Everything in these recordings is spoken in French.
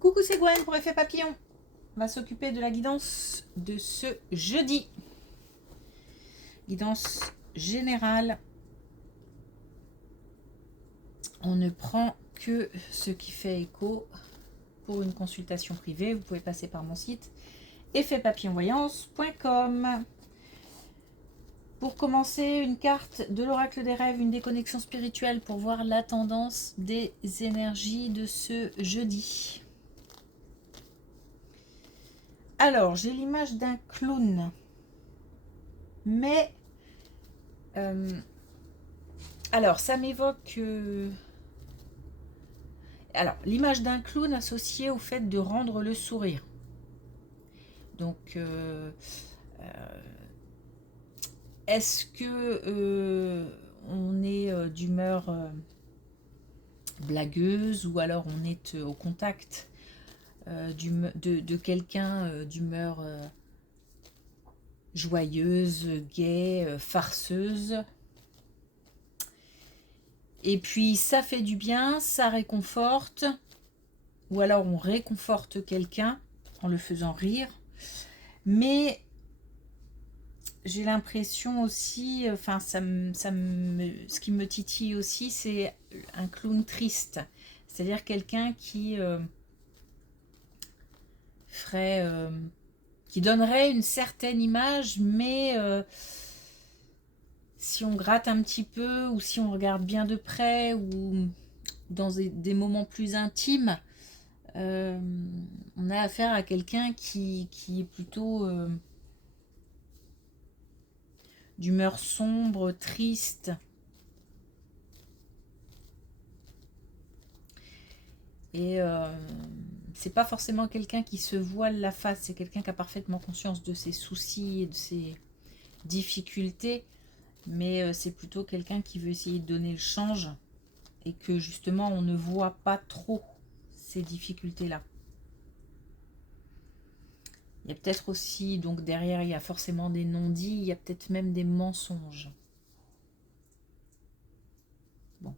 Coucou, c'est Gwen pour Effet Papillon. On va s'occuper de la guidance de ce jeudi. Guidance générale. On ne prend que ce qui fait écho. Pour une consultation privée, vous pouvez passer par mon site effetpapillonvoyance.com. Pour commencer, une carte de l'oracle des rêves, une déconnexion spirituelle pour voir la tendance des énergies de ce jeudi. Alors, j'ai l'image d'un clown. Mais, alors, ça m'évoque... alors, l'image d'un clown associée au fait de rendre le sourire. Donc, est-ce que on est d'humeur blagueuse ou alors on est au contact de quelqu'un d'humeur joyeuse, gaie, farceuse. Et puis ça fait du bien, ça réconforte, ou alors on réconforte quelqu'un en le faisant rire. Mais j'ai l'impression aussi, enfin ce qui me titille aussi, c'est un clown triste. C'est-à-dire quelqu'un qui qui donnerait une certaine image, mais si on gratte un petit peu ou si on regarde bien de près ou dans des moments plus intimes, on a affaire à quelqu'un qui est plutôt d'humeur sombre, triste. Et c'est pas forcément quelqu'un qui se voile la face, c'est quelqu'un qui a parfaitement conscience de ses soucis et de ses difficultés, mais c'est plutôt quelqu'un qui veut essayer de donner le change et que justement on ne voit pas trop ces difficultés-là. Il y a peut-être aussi, donc derrière il y a forcément des non-dits, il y a peut-être même des mensonges. Bon.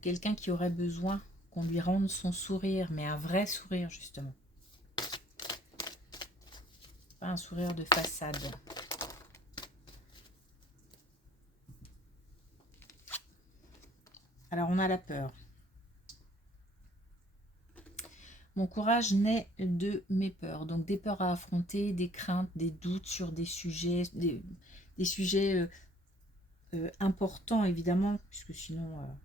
Quelqu'un qui aurait besoin qu'on lui rende son sourire, mais un vrai sourire justement. Pas un sourire de façade. Alors on a la peur. Mon courage naît de mes peurs. Donc des peurs à affronter, des craintes, des doutes sur des sujets, des sujets importants évidemment, puisque sinon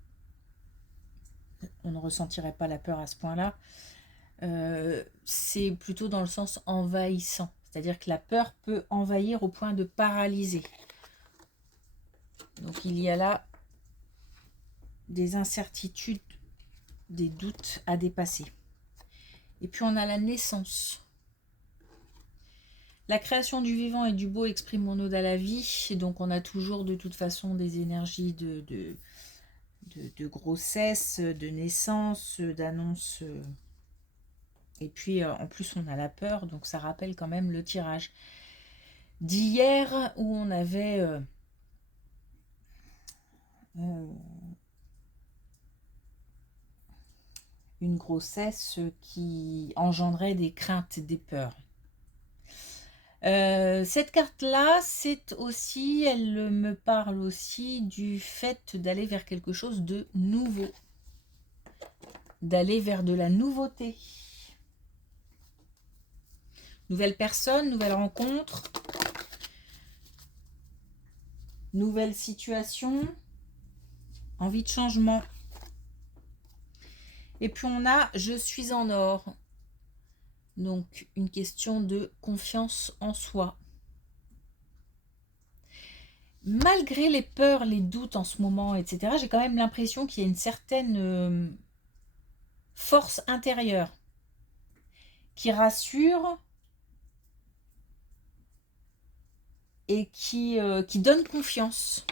on ne ressentirait pas la peur à ce point-là. C'est plutôt dans le sens envahissant. C'est-à-dire que la peur peut envahir au point de paralyser. Donc il y a là des incertitudes, des doutes à dépasser. Et puis on a la naissance. La création du vivant et du beau exprime mon ode à la vie. Et donc on a toujours de toute façon des énergies de grossesse, de naissance, d'annonce. Et puis en plus on a la peur, donc ça rappelle quand même le tirage d'hier où on avait une grossesse qui engendrait des craintes, des peurs. Cette carte-là, c'est aussi, elle me parle aussi du fait d'aller vers quelque chose de nouveau, d'aller vers de la nouveauté. Nouvelle personne, nouvelle rencontre, nouvelle situation, envie de changement. Et puis on a « Je suis en or ». Donc une question de confiance en soi. Malgré les peurs, les doutes en ce moment, etc., j'ai quand même l'impression qu'il y a une certaine force intérieure qui rassure et qui donne confiance.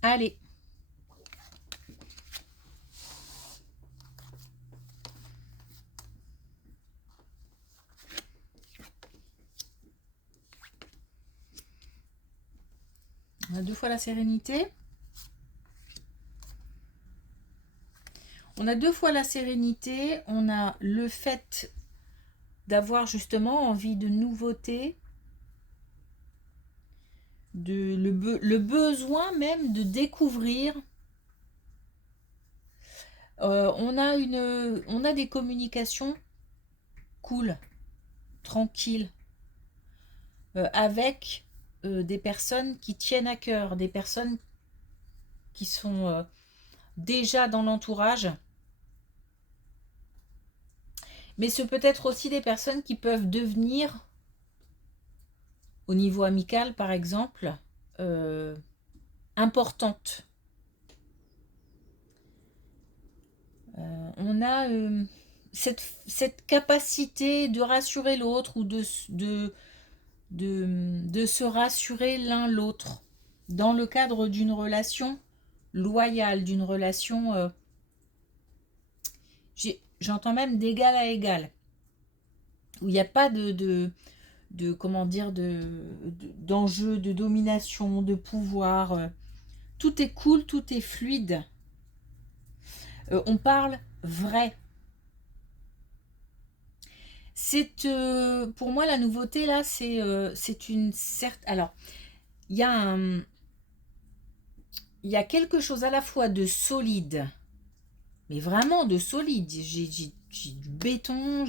Allez. On a 2 fois la sérénité. On a 2 fois la sérénité. On a le fait d'avoir justement envie de nouveauté, le besoin même de découvrir. On a des communications cool, tranquilles, avec des personnes qui tiennent à cœur, des personnes qui sont déjà dans l'entourage. Mais ce peut être aussi des personnes qui peuvent devenir, au niveau amical par exemple, importantes. On a cette capacité de rassurer l'autre ou de se rassurer l'un l'autre dans le cadre d'une relation loyale, d'une relation, j'entends même d'égal à égal, où il n'y a pas comment dire, d'enjeu, de domination, de pouvoir. Tout est cool, tout est fluide. On parle vrai. Pour moi, la nouveauté, là, c'est une certaine... Alors, il y a quelque chose à la fois de solide, mais vraiment de solide. J'ai du béton,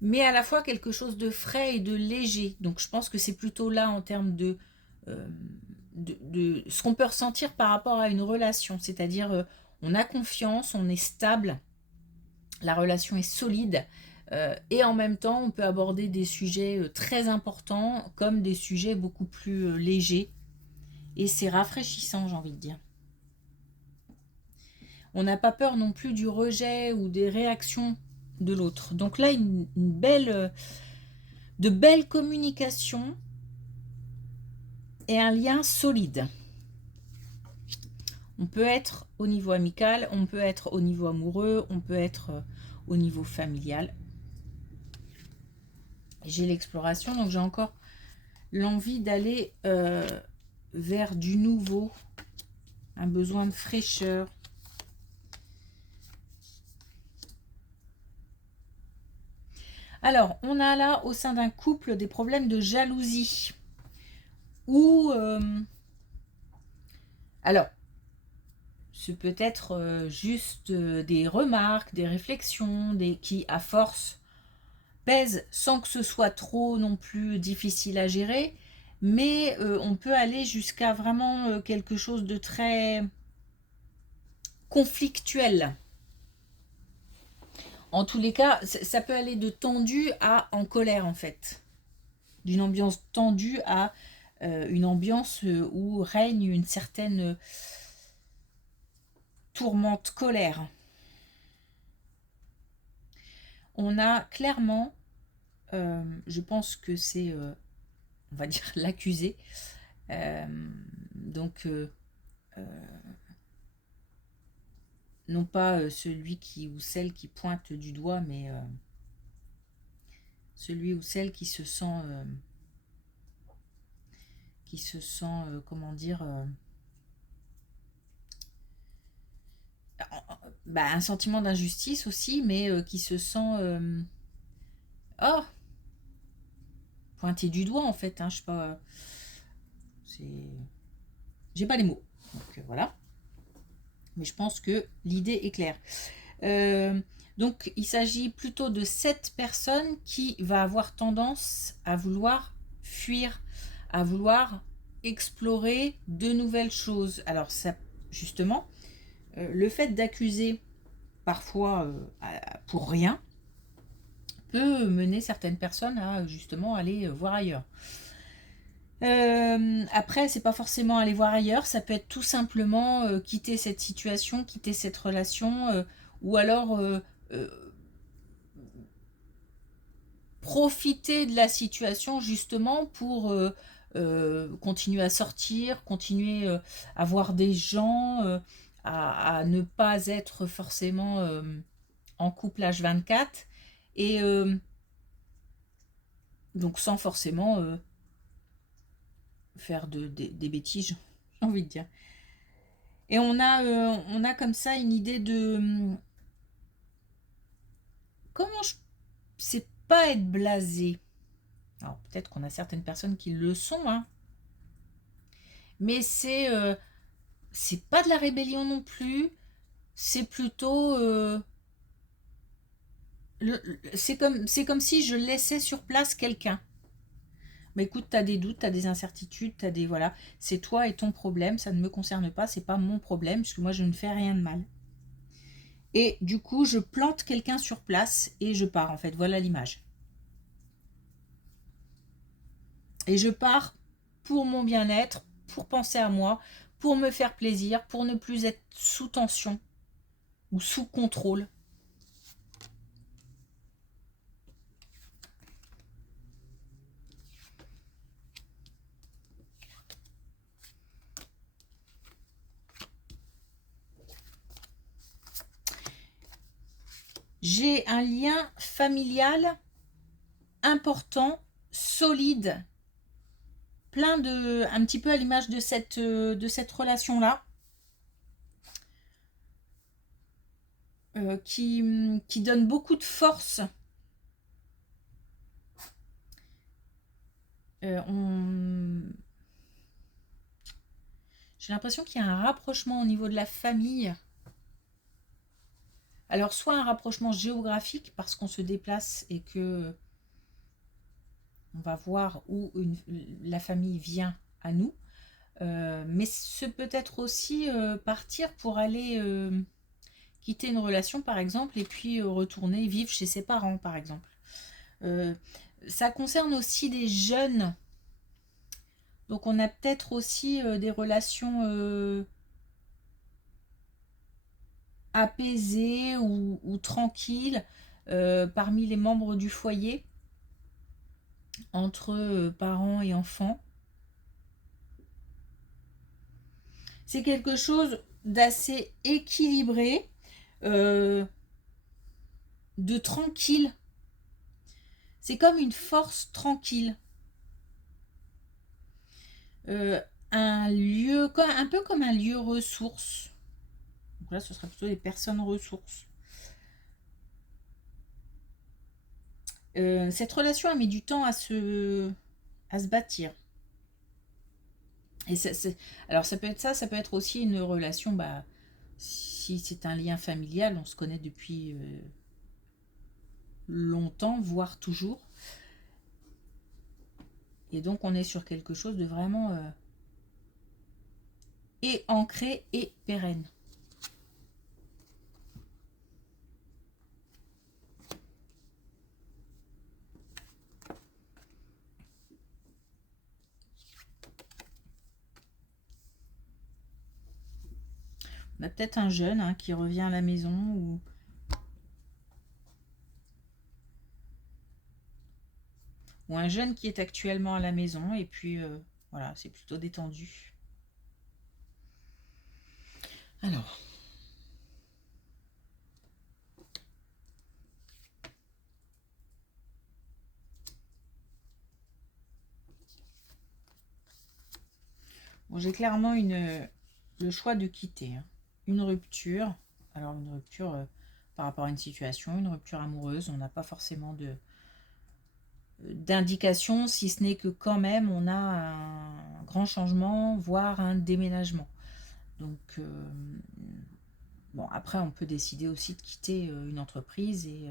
mais à la fois quelque chose de frais et de léger. Donc, je pense que c'est plutôt là en termes de ce qu'on peut ressentir par rapport à une relation. C'est-à-dire, on a confiance, on est stable, la relation est solide. Et en même temps, on peut aborder des sujets très importants comme des sujets beaucoup plus légers. Et c'est rafraîchissant, j'ai envie de dire. On n'a pas peur non plus du rejet ou des réactions de l'autre. Donc là, de belles communications et un lien solide. On peut être au niveau amical, on peut être au niveau amoureux, on peut être au niveau familial. J'ai l'exploration, donc j'ai encore l'envie d'aller vers du nouveau, un besoin de fraîcheur. Alors, on a là, au sein d'un couple, des problèmes de jalousie. Ou, alors, ce peut être juste des remarques, des réflexions, qui, à force, pèsent sans que ce soit trop non plus difficile à gérer. Mais on peut aller jusqu'à vraiment quelque chose de très conflictuel. En tous les cas, ça peut aller de tendu à en colère en fait. D'une ambiance tendue à une ambiance où règne une certaine tourmente, colère. On a clairement, je pense que c'est, on va dire, l'accusé. Donc, non pas celui ou celle qui pointe du doigt, mais celui ou celle qui se sent, comment dire, un sentiment d'injustice aussi, mais qui se sent oh, pointé du doigt en fait. Hein, je sais pas, j'ai pas les mots. Donc voilà. Mais je pense que l'idée est claire. Donc il s'agit plutôt de cette personne qui va avoir tendance à vouloir fuir, à vouloir explorer de nouvelles choses. Alors ça, justement, le fait d'accuser parfois pour rien peut mener certaines personnes à justement aller voir ailleurs. Après, c'est pas forcément aller voir ailleurs, ça peut être tout simplement quitter cette situation, quitter cette relation, ou alors profiter de la situation justement pour continuer à sortir, continuer à voir des gens, à ne pas être forcément en couple H24, et donc sans forcément faire des bêtises, j'ai envie de dire. Et on a comme ça une idée de comment je... C'est pas être blasé. Alors peut-être qu'on a certaines personnes qui le sont, hein. Mais c'est pas de la rébellion non plus. C'est plutôt c'est comme si je laissais sur place quelqu'un. Mais écoute, t'as des doutes, t'as des incertitudes, t'as des voilà, c'est toi et ton problème, ça ne me concerne pas, c'est pas mon problème, puisque moi je ne fais rien de mal. Et du coup, je plante quelqu'un sur place et je pars en fait. Voilà l'image. Et je pars pour mon bien-être, pour penser à moi, pour me faire plaisir, pour ne plus être sous tension ou sous contrôle. J'ai un lien familial important, solide, plein de, un petit peu à l'image de cette relation-là, qui donne beaucoup de force. J'ai l'impression qu'il y a un rapprochement au niveau de la famille. Alors, soit un rapprochement géographique parce qu'on se déplace et que on va voir où la famille vient à nous, mais ce peut être aussi partir pour aller quitter une relation, par exemple, et puis retourner vivre chez ses parents, par exemple. Euh, Ça concerne aussi des jeunes. Donc, on a peut-être aussi des relations apaisées ou tranquilles parmi les membres du foyer, entre parents et enfants. C'est quelque chose d'assez équilibré, euh, de tranquille. C'est comme une force tranquille. Euh, un lieu, un peu comme un lieu ressource. Donc là, ce serait plutôt des personnes ressources. Cette relation a mis du temps à se bâtir. Et alors ça peut être ça peut être aussi une relation, bah, si c'est un lien familial, on se connaît depuis longtemps, voire toujours. Et donc on est sur quelque chose de vraiment et ancré et pérenne. On a peut-être un jeune qui revient à la maison ou un jeune qui est actuellement à la maison et puis voilà, c'est plutôt détendu. Alors, bon, j'ai clairement le choix de quitter. Une rupture. Alors une rupture par rapport à une situation, une rupture amoureuse. On n'a pas forcément d'indication, si ce n'est que quand même on a un grand changement, voire un déménagement. Donc bon, après on peut décider aussi de quitter une entreprise et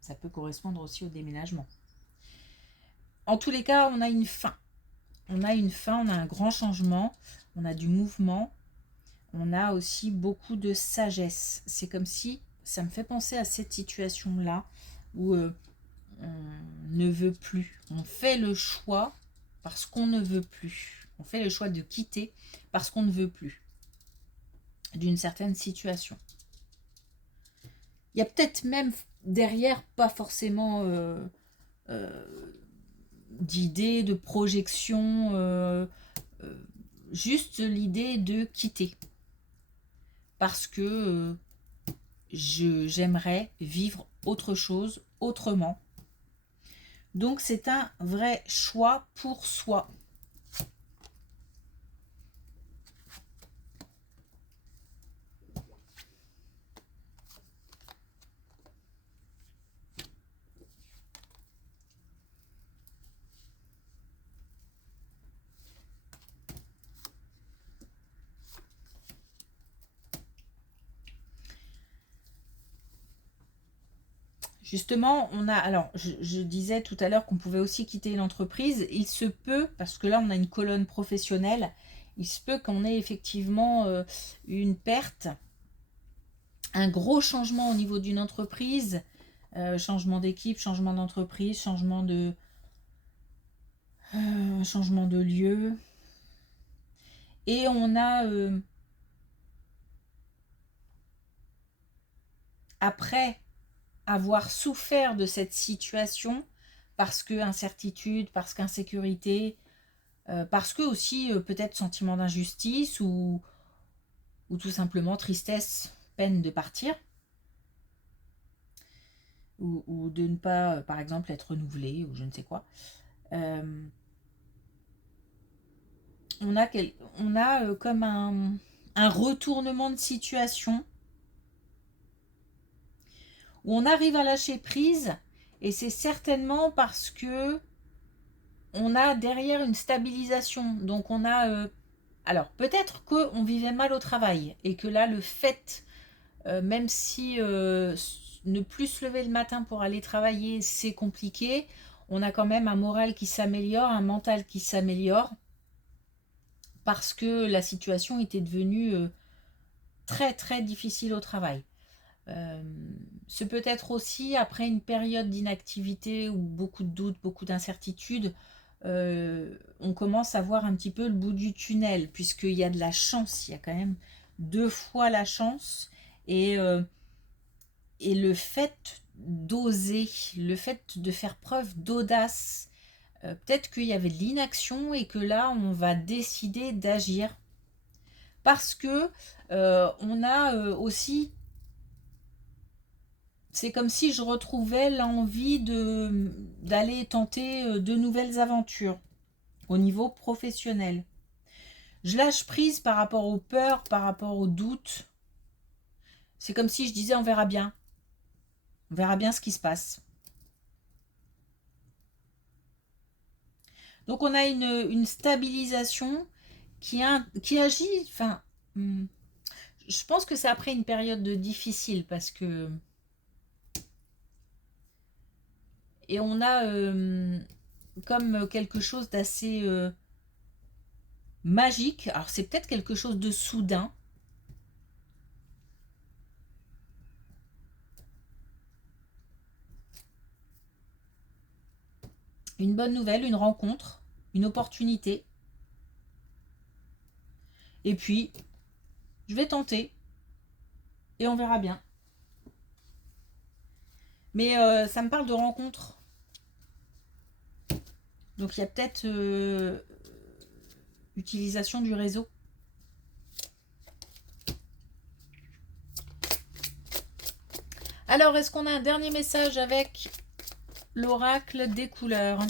ça peut correspondre aussi au déménagement. En tous les cas, on a une fin. On a une fin, on a un grand changement, on a du mouvement, on a aussi beaucoup de sagesse. C'est comme si, ça me fait penser à cette situation-là où on ne veut plus. On fait le choix parce qu'on ne veut plus. On fait le choix de quitter parce qu'on ne veut plus d'une certaine situation. Il y a peut-être même derrière pas forcément d'idée, de projection, juste l'idée de quitter. Parce que j'aimerais vivre autre chose, autrement. Donc c'est un vrai choix pour soi. Justement, on a, alors je disais tout à l'heure qu'on pouvait aussi quitter l'entreprise. Il se peut, parce que là on a une colonne professionnelle, il se peut qu'on ait effectivement une perte, un gros changement au niveau d'une entreprise, changement d'équipe, changement d'entreprise, changement de lieu. Et on a, après avoir souffert de cette situation, parce que incertitude, parce qu'insécurité, parce que aussi peut-être sentiment d'injustice ou tout simplement tristesse, peine de partir, ou de ne pas, par exemple, être renouvelé, ou je ne sais quoi. On a comme un retournement de situation où on arrive à lâcher prise, et c'est certainement parce que on a derrière une stabilisation. Donc on a... alors peut-être qu'on vivait mal au travail et que là le fait, même si ne plus se lever le matin pour aller travailler c'est compliqué, on a quand même un moral qui s'améliore, un mental qui s'améliore, parce que la situation était devenue très très difficile au travail. Ce peut être aussi après une période d'inactivité ou beaucoup de doutes, beaucoup d'incertitudes, on commence à voir un petit peu le bout du tunnel, puisqu'il y a de la chance, il y a quand même 2 fois la chance, et le fait d'oser, le fait de faire preuve d'audace, peut-être qu'il y avait de l'inaction et que là on va décider d'agir, parce que on a aussi... C'est comme si je retrouvais l'envie d'aller tenter de nouvelles aventures au niveau professionnel. Je lâche prise par rapport aux peurs, par rapport aux doutes. C'est comme si je disais on verra bien. On verra bien ce qui se passe. Donc on a une stabilisation qui agit. Enfin, je pense que c'est après une période difficile, parce que... Et on a comme quelque chose d'assez magique. Alors c'est peut-être quelque chose de soudain. Une bonne nouvelle, une rencontre, une opportunité. Et puis, je vais tenter. Et on verra bien. Mais ça me parle de rencontre. Donc il y a peut-être utilisation du réseau. Alors, est-ce qu'on a un dernier message avec l'oracle des couleurs?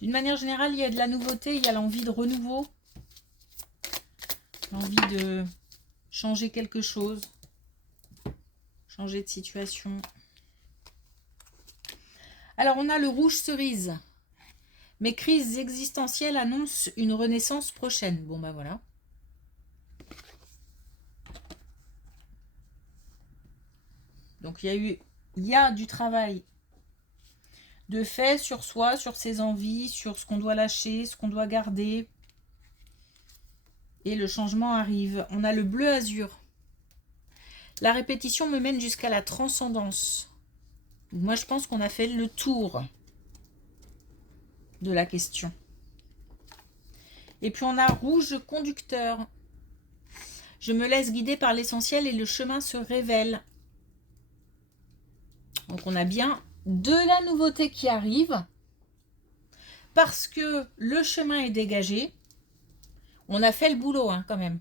D'une manière générale, il y a de la nouveauté, il y a l'envie de renouveau, l'envie de changer quelque chose, changer de situation. Alors, on a le rouge cerise. Mes crises existentielles annoncent une renaissance prochaine. Bon, ben voilà. Donc, il y a du travail de fait sur soi, sur ses envies, sur ce qu'on doit lâcher, ce qu'on doit garder. Et le changement arrive. On a le bleu azur. La répétition me mène jusqu'à la transcendance. Moi, je pense qu'on a fait le tour de la question. Et puis, on a rouge conducteur. Je me laisse guider par l'essentiel et le chemin se révèle. Donc, on a bien de la nouveauté qui arrive, parce que le chemin est dégagé. On a fait le boulot, hein, quand même.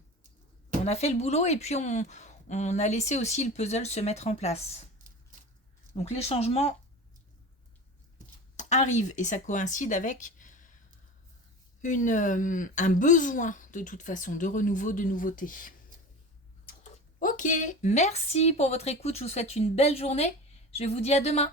On a fait le boulot, et puis on a laissé aussi le puzzle se mettre en place. Donc les changements arrivent, et ça coïncide avec un besoin de toute façon de renouveau, de nouveauté. Ok, merci pour votre écoute. Je vous souhaite une belle journée. Je vous dis à demain.